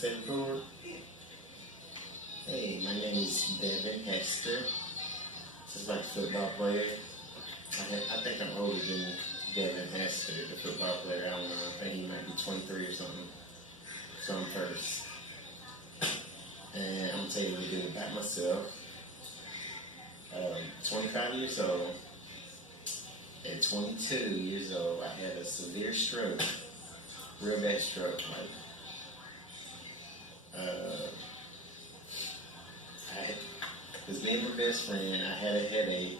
Take forward. Hey, my name is Devin Hester. Just like a football player. I think I'm older than Devin Hester, the football player. I don't know. I think he might be 23 or something. So I'm first. And I'm gonna tell you a little bit about myself. 25 years old. At 22 years old, I had a severe stroke. Real bad stroke. I was being my best friend. I had a headache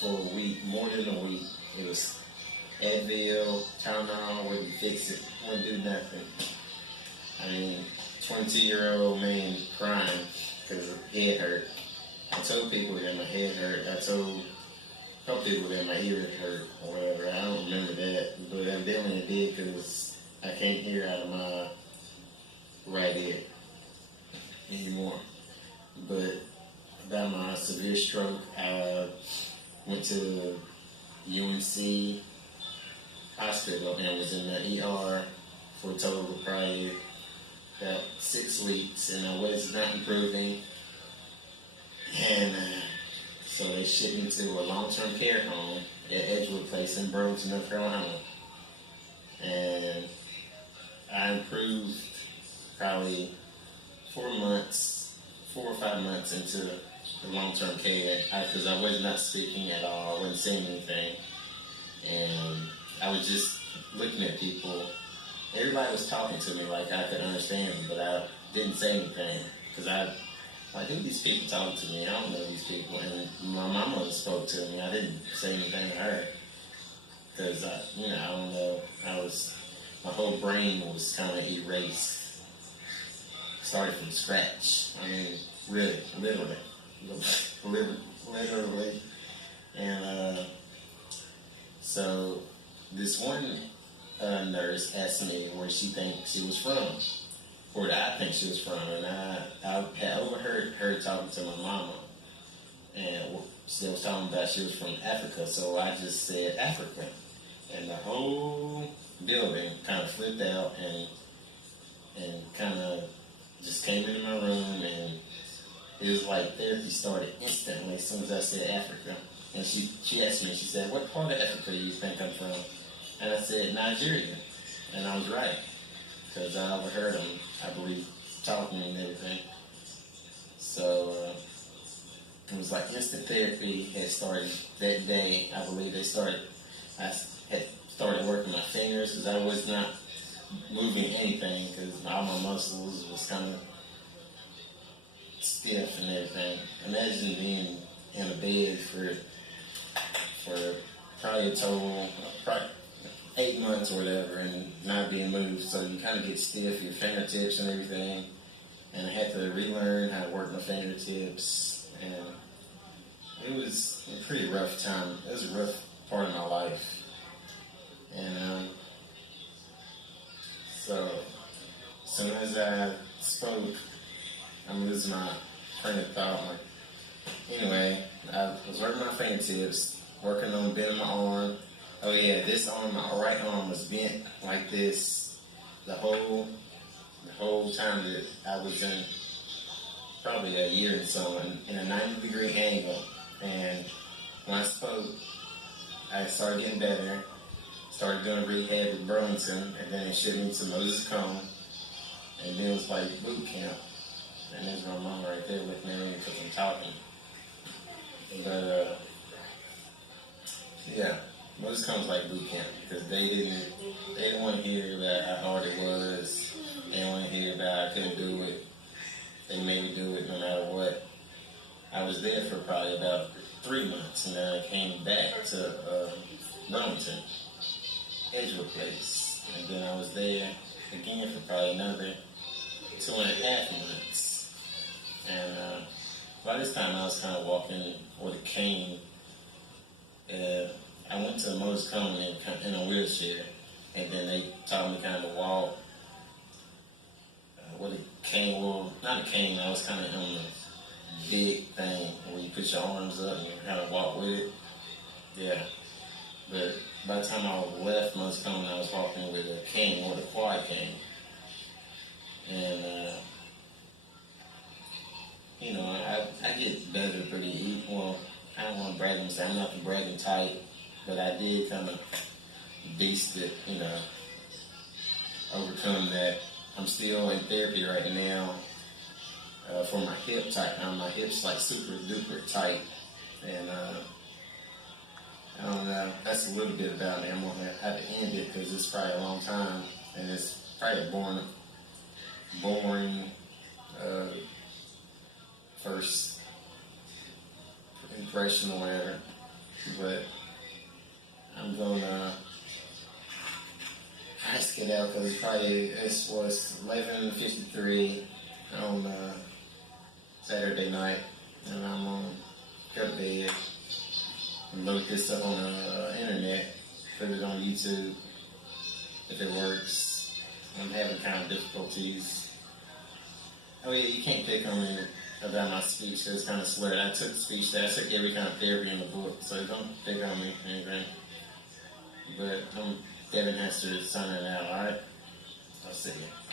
for a week, more than a week. It was Advil, Tylenol, wouldn't fix it, wouldn't do nothing. I mean, 22-year-old man crying because his head hurt. I told people that my head hurt. I told a couple people that my ear hurt or whatever. I don't remember that, but evidently it did because I can't hear out of my right ear anymore. But about my severe stroke, I went to UNC hospital and was in the ER for a total of probably about 6 weeks, and I was not improving. And so they shipped me to a long-term care home at Edgewood Place in Burlington, North Carolina. And I improved probably 4 or 5 months into the long-term care because I was not speaking at all. I wasn't saying anything. And I was just looking at people. Everybody was talking to me like I could understand them, but I didn't say anything because I think these people talking to me. I don't know these people. And my mama spoke to me. I didn't say anything to her because I don't know. My whole brain was kind of erased. Started from scratch. I mean, really, literally. And so this one nurse asked me where she thinks she was from, or that I think she was from, and I had overheard her talking to my mama, and she was talking about she was from Africa, so I just said Africa, and the whole building kind of flipped out and kind of just came into my room, and it was like therapy started instantly as soon as I said Africa. And she asked me, she said, "What part of Africa do you think I'm from?" And I said, "Nigeria." And I was right, because I overheard them, I believe, talking and everything. So it was like instant therapy had started that day. I believe I had started working my fingers because I was not moving anything because all my muscles was kind of stiff and everything. Imagine being in a bed for probably a total, probably 8 months or whatever, and not being moved. So you kind of get stiff, your fingertips and everything. And I had to relearn how to work my fingertips, and it was a pretty rough time. It was a rough part of my life. And so as soon as I spoke, I'm losing my train of thought. Anyway, I was working my fingertips, working on bending my arm. Oh yeah, this arm, my right arm was bent like this the whole time that I was in, probably a year or so, in a 90-degree angle. And when I spoke, I started getting better, started doing rehab at Burlington, and then they shipped me to Moses Cone, and then it was like boot camp. And there's my mom right there with me because I'm talking. But yeah, Moses Cone's like boot camp because they didn't want to hear about how hard it was. They didn't want to hear about I couldn't do it. They made me do it no matter what. I was there for probably about 3 months, and then I came back to Burlington, Edgewood Place, and then I was there again for probably another 2.5 months. And by this time, I was kind of walking with a cane. I went to Moses Cone in a wheelchair, and then they taught me kind of to walk with a cane. Well, not a cane. I was kind of on the big thing where you put your arms up and you kind of walk with it. Yeah. But by the time I left Moses Cone, I was walking with a cane, or the quad cane. and you know, I get better pretty easy. Well, I don't want to brag and say I'm not the bragging type, but I did kind of beast it, you know, overcome that. I'm still in therapy right now for my hip tight. Now my hip's like super duper tight, and I don't know. That's a little bit about it. I'm gonna have to end it because it's probably a long time, and it's probably a boring first impression or whatever. But I'm gonna let's get out because it was 11:53 on Saturday night, and I'm gonna go to bed and load this up on the internet, put it on YouTube if it works. I'm having kind of difficulties. Oh yeah, you can't pick on me about my speech. It's kind of slurred. I took speech that I took every kind of therapy in the book, so don't pick on me or anything. But Devin Hester signing out. All right, I'll see you.